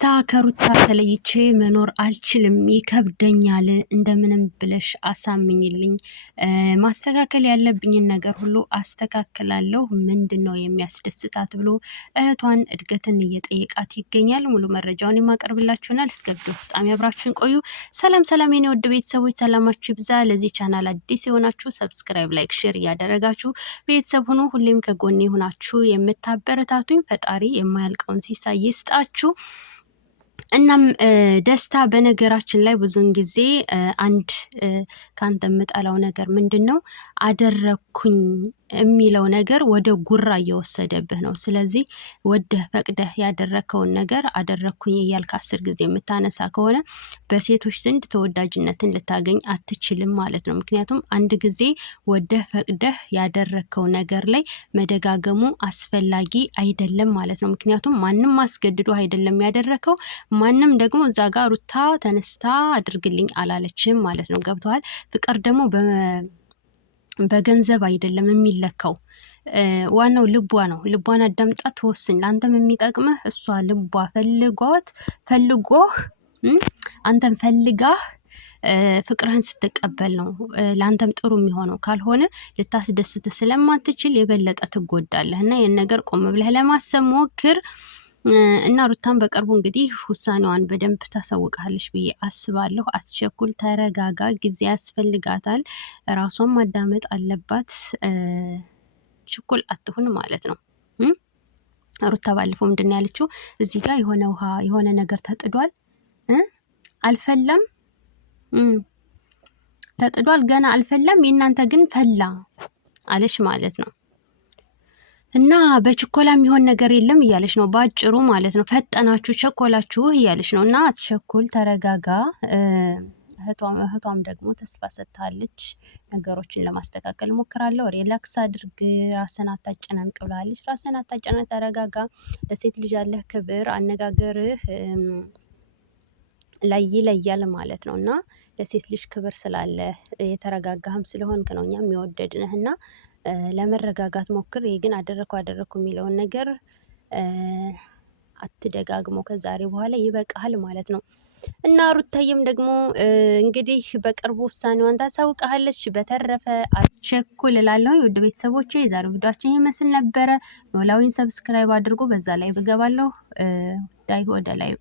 ደስታ ከሩታ ተለይቼ መኖር አልችልም፣ ይከብደኛል። እንደምንም ብለሽ አሳምኝልኝ፣ ማስተካከል ያለብኝን ነገር ሁሉ አስተካክላለሁ። ምንድነው የሚያስደስታት ብሎ እህቷን እድገትን እየጠየቃት ይገኛል። ሙሉ መረጃውን የማቀርብላችሁናል። እስከ ቪዲዮ ፍጻሜ አብራችሁን ቆዩ። ሰላም ሰላም የኔ ውድ ቤተሰቦች፣ ሰላማችሁ ይብዛ። ለዚህ ቻናል አዲስ የሆናችሁ ሰብስክራይብ፣ ላይክ፣ ሼር እያደረጋችሁ ቤተሰብ ሁኑ። ሁሌም ከጎኔ ሆናችሁ የምታበረታቱኝ ፈጣሪ የማያልቀውን ሲሳይ ይስጣችሁ። እናም ደስታ በነገራችን ላይ ብዙን ጊዜ አንድ ካንተ የምጠላው ነገር ምንድነው አደረኩኝ የሚለው ነገር ወደ ጉራ እየወሰደብህ ነው። ስለዚህ ወደህ ፈቅደህ ያደረከውን ነገር አደረኩኝ እያልክ 10 ጊዜ የምታነሳ ከሆነ በሴቶች ዘንድ ተወዳጅነትን ልታገኝ አትችልም ማለት ነው። ምክንያቱም አንድ ጊዜ ወደህ ፈቅደህ ያደረከው ነገር ላይ መደጋገሙ አስፈላጊ አይደለም ማለት ነው። ምክንያቱም ማንም አስገድዶ አይደለም ያደረከው፣ ማንም ደግሞ እዛ ጋር ሩታ ተነስታ አድርግልኝ አላለችም ማለት ነው። ገብቷል? ፍቅር ደግሞ በገንዘብ አይደለም የሚለካው። ዋናው ልቧ ነው። ልቧን አዳምጣ ትወስን። ለአንተም የሚጠቅምህ እሷ ልቧ ፈልጎህ አንተም ፈልጋህ ፍቅርህን ስትቀበል ነው ለአንተም ጥሩ የሚሆነው። ካልሆነ ልታስደስት ስለማትችል የበለጠ ትጎዳለህ። እና ይህን ነገር ቆም ብለህ ለማሰብ ሞክር። እና ሩታን በቅርቡ እንግዲህ ውሳኔዋን በደንብ ታሳውቃለች ብዬ አስባለሁ። አትቸኩል፣ ተረጋጋ፣ ጊዜ ያስፈልጋታል። ራሷን ማዳመጥ አለባት። ችኩል አትሁን ማለት ነው። ሩታ ባለፈው ምንድን ያለችው እዚህ ጋር የሆነ ውሃ የሆነ ነገር ተጥዷል፣ አልፈላም፣ ተጥዷል፣ ገና አልፈላም፣ የእናንተ ግን ፈላ አለች ማለት ነው። እና በችኮላ የሚሆን ነገር የለም እያለች ነው ባጭሩ ማለት ነው። ፈጠናችሁ፣ ቸኮላችሁ እያለች ነው። እና አትቸኩል፣ ተረጋጋ። እህቷም ደግሞ ተስፋ ሰጥታለች። ነገሮችን ለማስተካከል ሞክራለሁ፣ ሪላክስ አድርግ፣ ራስን አታጨናንቅ ብላለች። ራስን አታጨናንቅ፣ ተረጋጋ። ለሴት ልጅ ያለህ ክብር፣ አነጋገርህ ላይ ይለያል ማለት ነው። እና ለሴት ልጅ ክብር ስላለ የተረጋጋህም ስለሆንክ ነው እኛም የወደድንህ። እና ለመረጋጋት ሞክር። ይሄ ግን አደረኩ የሚለውን ነገር አትደጋግሞ፣ ከዛሬ በኋላ ይበቃሃል ማለት ነው። እና ሩታዬም ደግሞ እንግዲህ በቅርቡ ውሳኔዋን ታሳውቃለች። በተረፈ አትቸኩል እላለሁ። ውድ ቤተሰቦቼ የዛሬው ቪዲዮአችን ይመስል ነበረ። ኖላዊን ሰብስክራይብ አድርጎ በዛ ላይ ብገባለሁ ዳይ ወደ ላይ